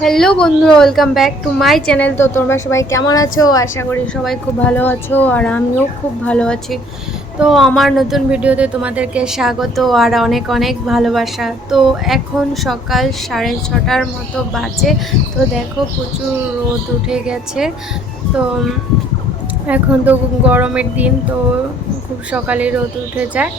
Hello বন্ধুরা, welcome back to my channel. তো তোমরা সবাই কেমন আছো? আশা করি সবাই খুব ভালো আছো, আর আমিও খুব ভালো আছি। তো আমার নতুন ভিডিওতে তোমাদেরকে স্বাগত আর অনেক অনেক ভালোবাসা। তো এখন সকাল 6:30 মতো বাজে। তো দেখো প্রচুর রোদ উঠে গেছে। তো এখন তো গরমের দিন, তো খুব সকালে রোদ উঠে যায়।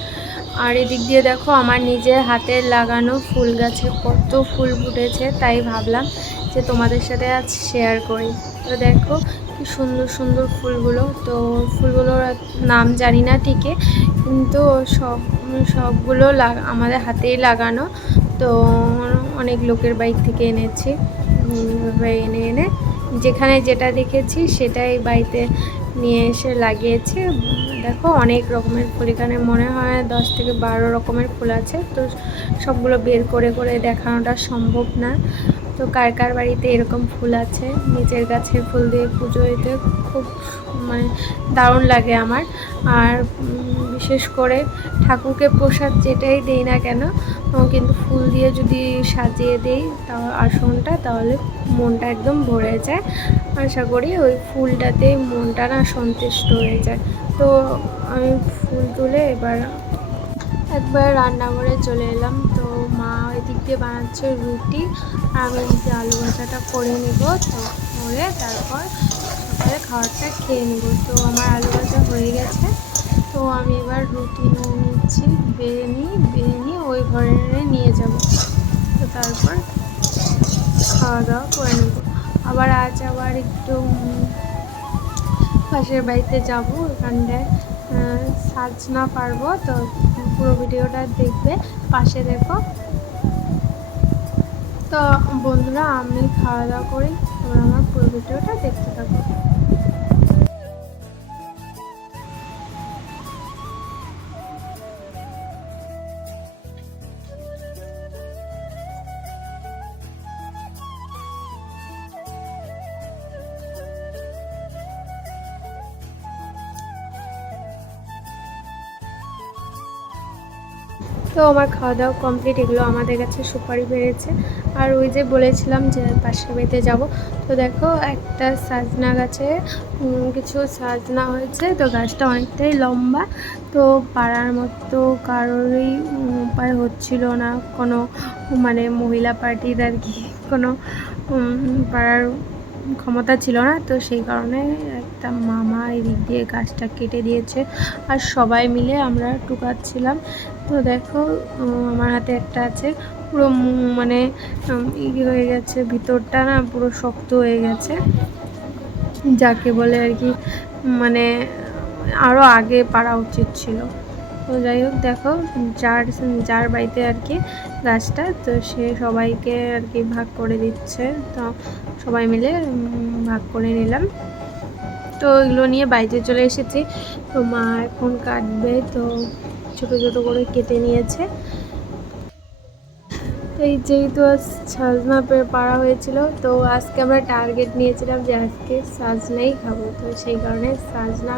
আর এদিক দিয়ে দেখো আমার নিজের হাতের লাগানো ফুল গাছে কত ফুল ফুটেছে, তাই ভাবলাম যে তোমাদের সাথে আজ শেয়ার করি। তো দেখো কি সুন্দর সুন্দর ফুলগুলো। তো ফুলগুলোর নাম জানি না ঠিকই, কিন্তু সবগুলো আমাদের হাতেই লাগানো। তো অনেক লোকের বাড়ি থেকে এনেছি। এনে এনে যেখানে যেটা দেখেছি সেটাই বাড়িতে নিয়ে এসে লাগিয়েছি। দেখো অনেক রকমের ফুল, এখানে মনে হয় 10 থেকে 12 রকমের ফুল আছে। তো সবগুলো বের করে করে দেখানোটা সম্ভব না। তো কার কার বাড়িতে এরকম ফুল আছে, নিজের গাছের ফুল দিয়ে পুজো দিতে খুব মানে দারুণ লাগে আমার। আর বিশেষ করে ঠাকুরকে প্রসাদ যেটাই দেই না কেন, কিন্তু ফুল দিয়ে যদি সাজিয়ে দেই আসনটা, তাহলে মনটা একদম ভরে যায়। আশা করি ওই ফুলটাতেই মনটা না সন্তুষ্ট হয়ে যায়। তো আমি ফুল তুলে একবার রান্নাঘরে চলে এলাম। তো মা এদিক দিয়ে বানাচ্ছে রুটি, আর আমি এদিক দিয়ে আলু ভাজাটা করে নেব। তো করে তারপর সকালে খাবারটা খেয়ে নেব। তো আমার আলু ভাজা হয়ে গেছে। তো আমি এবার রুটি নিয়ে নিচ্ছি, বেড়ে নিয়ে ওই ঘরে নিয়ে যাব। তো তারপর খাওয়া দাওয়া করে নেব। আবার একটু পাশের বাড়িতে যাব, ওখানটায় সাজ না পারবো। তো পুরো ভিডিওটা দেখবে, পাশে দেখো। তো বন্ধুরা, আমি খাওয়া দাওয়া করি, তোমরা আমার পুরো ভিডিওটা দেখতে থাকো। তো আমার খাওয়া দাওয়া কমপ্লিট। এগুলো আমাদের কাছে সুপারি বেড়েছে। আর ওই যে বলেছিলাম যে পাশের বাড়িতে যাব, তো দেখো একটা সাজনা গাছে কিছু সাজনা হয়েছে। তো গাছটা অনেকটাই লম্বা। তো পাড়ার মতো কারোরই উপায় হচ্ছিল না, কোনো মানে মহিলা পার্টির আর কি কোনো পাড়ার ক্ষমতা ছিল না। তো সেই কারণে একটা মামা এই দিক দিয়ে গাছটা কেটে দিয়েছে, আর সবাই মিলে আমরা টুকাচ্ছিলাম। তো দেখো আমার হাতে একটা আছে, পুরো মানে হয়ে গেছে, ভিতরটা না পুরো শক্ত হয়ে গেছে, যাকে বলে আর কি মানে আরও আগে পারা উচিত ছিল। তো যাই হোক, দেখো যার যার বাড়িতে আর কি গাছটা, তো সে সবাইকে আর কি ভাগ করে দিচ্ছে। তো সবাই মিলে ভাগ করে নিলাম। তো এগুলো নিয়ে বাড়িতে চলে এসেছি। তো মা এখন কাটবে, তো ছোটো ছোটো করে কেটে নিয়েছে। তো এই যেহেতু সাজনা পাড়া হয়েছিল, তো আজকে আমরা টার্গেট নিয়েছিলাম যে আজকে সাজনাই খাবো। তো সেই কারণে সাজনা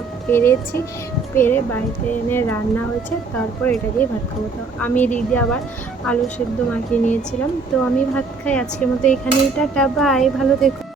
পেরে বাড়িতে এনে রান্না হয়েছে, তারপর এটা দিয়ে ভাত খাবো। তো আমি এদিক দিয়ে আবার আলু সেদ্ধ মাখিয়ে নিয়েছিলাম। তো আমি ভাত খাই, আজকের মতো এখানেই, টাটা বাই, ভালো থেকো।